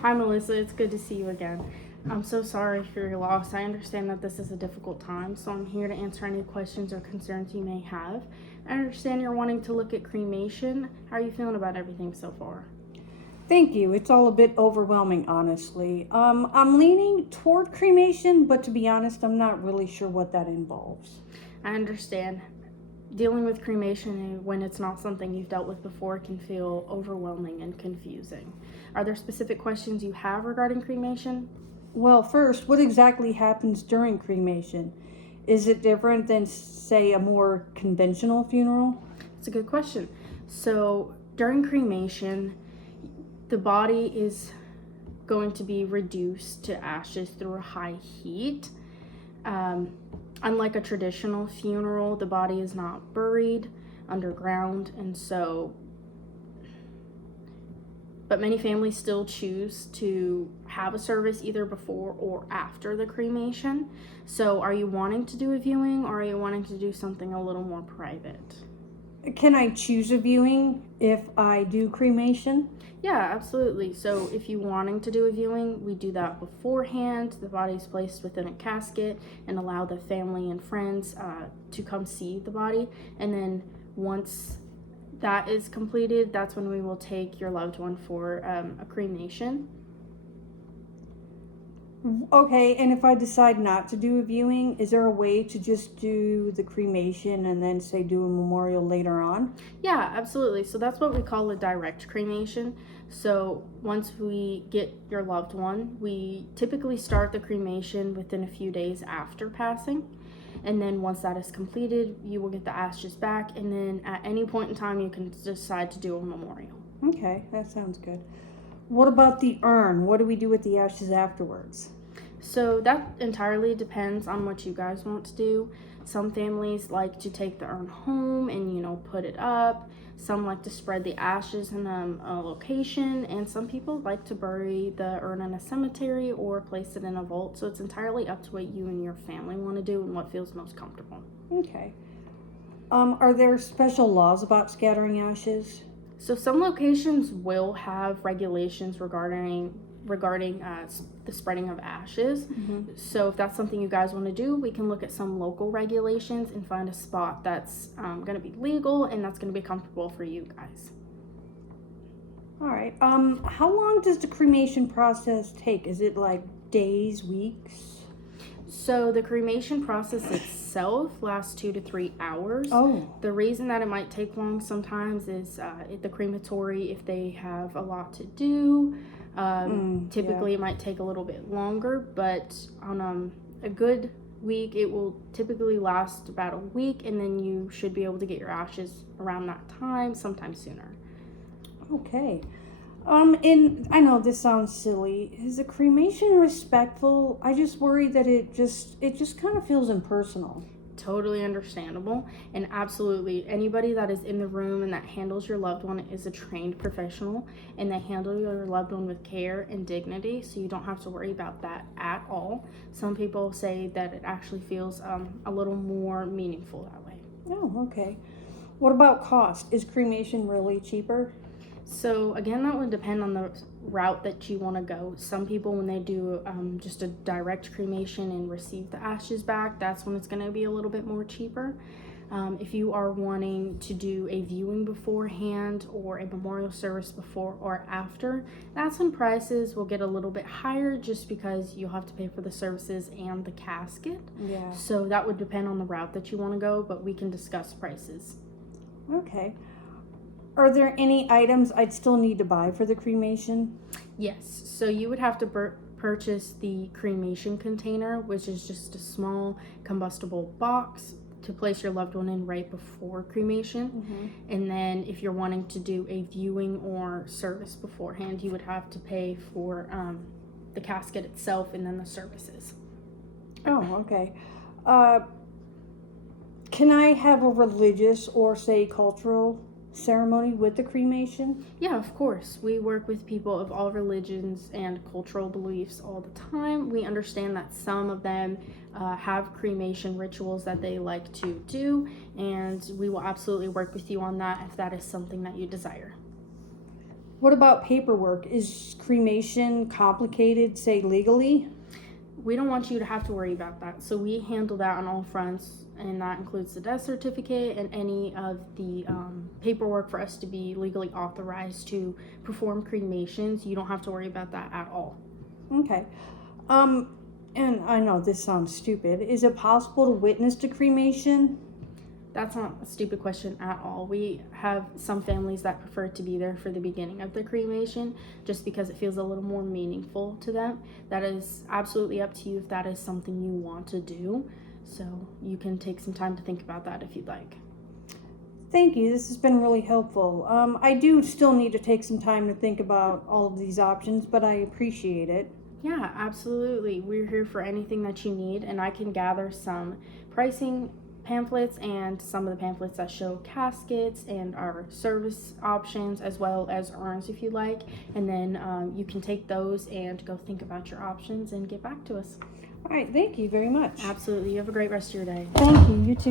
Hi, Melissa. It's good to see you again. I'm so sorry for your loss. I understand that this is a difficult time, so I'm here to answer any questions or concerns you may have. I understand you're wanting to look at cremation. How are you feeling about everything so far? Thank you. It's all a bit overwhelming, honestly. I'm leaning toward cremation, but to be honest, I'm not really sure what that involves. I understand. Dealing with cremation when it's not something you've dealt with before can feel overwhelming and confusing. Are there specific questions you have regarding cremation? Well, first, what exactly happens during cremation? Is it different than, say, a more conventional funeral? It's a good question. So, during cremation, the body is going to be reduced to ashes through a high heat. Um, Unlike a traditional funeral, the body is not buried underground, but many families still choose to have a service either before or after the cremation. So, are you wanting to do a viewing or are you wanting to do something a little more private? Can I choose a viewing if I do cremation? Yeah, absolutely. So if you wanting to do a viewing, we do that beforehand. The body's placed within a casket and allow the family and friends to come see the body. And then once that is completed, that's when we will take your loved one for a cremation. Okay, and if I decide not to do a viewing, is there a way to just do the cremation and then, say, do a memorial later on? Yeah, absolutely. So that's what we call a direct cremation. So once we get your loved one, we typically start the cremation within a few days after passing. And then once that is completed, you will get the ashes back. And then at any point in time, you can decide to do a memorial. Okay, that sounds good. What about the urn? What do we do with the ashes afterwards? So that entirely depends on what you guys want to do. Some families like to take the urn home and put it up. Some like to spread the ashes in a location, and some people like to bury the urn in a cemetery or place it in a vault. So it's entirely up to what you and your family want to do and what feels most comfortable. Okay. Are there special laws about scattering ashes? So some locations will have regulations regarding the spreading of ashes. Mm-hmm. So if that's something you guys want to do, we can look at some local regulations and find a spot that's going to be legal and that's going to be comfortable for you guys. All right. How long does the cremation process take? Is it like days, weeks? So the cremation process itself lasts 2 to 3 hours. Oh. The reason that it might take long sometimes is at the crematory, if they have a lot to do, typically it might take a little bit longer, but on a good week, it will typically last about a week, and then you should be able to get your ashes around that time, sometime sooner. Okay. And I know this sounds silly. Is a cremation respectful? I just worry that it just kind of feels impersonal. Totally understandable, and absolutely anybody that is in the room and that handles your loved one is a trained professional, and they handle your loved one with care and dignity, so you don't have to worry about that at all. Some people say that it actually feels a little more meaningful that way. Oh, okay. What about cost? Is cremation really cheaper? So again, that would depend on the route that you want to go. Some people, when they do just a direct cremation and receive the ashes back, that's when it's going to be a little bit more cheaper. If you are wanting to do a viewing beforehand or a memorial service before or after, that's when prices will get a little bit higher just because you'll have to pay for the services and the casket. Yeah. So that would depend on the route that you want to go, but we can discuss prices. Okay. Are there any items I'd still need to buy for the cremation? Yes, so you would have to purchase the cremation container, which is just a small combustible box to place your loved one in right before cremation. Mm-hmm. And then if you're wanting to do a viewing or service beforehand, you would have to pay for the casket itself and then the services. Oh, okay. Can I have a religious or, say, cultural ceremony with the cremation? Yeah, of course. We work with people of all religions and cultural beliefs all the time. We understand that some of them have cremation rituals that they like to do, and we will absolutely work with you on that if that is something that you desire. What about paperwork? Is cremation complicated, say legally? We don't want you to have to worry about that. So we handle that on all fronts, and that includes the death certificate and any of the paperwork for us to be legally authorized to perform cremations. You don't have to worry about that at all. Okay. And I know this sounds stupid. Is it possible to witness the cremation? That's not a stupid question at all. We have some families that prefer to be there for the beginning of the cremation just because it feels a little more meaningful to them. That is absolutely up to you if that is something you want to do. So you can take some time to think about that if you'd like. Thank you. This has been really helpful. I do still need to take some time to think about all of these options, but I appreciate it. Yeah, absolutely. We're here for anything that you need, and I can gather some pricing pamphlets and some of the pamphlets that show caskets and our service options as well as urns if you like, and then you can take those and go think about your options and get back to us. All right. Thank you very much. Absolutely. You have a great rest of your day. Thank you. You too.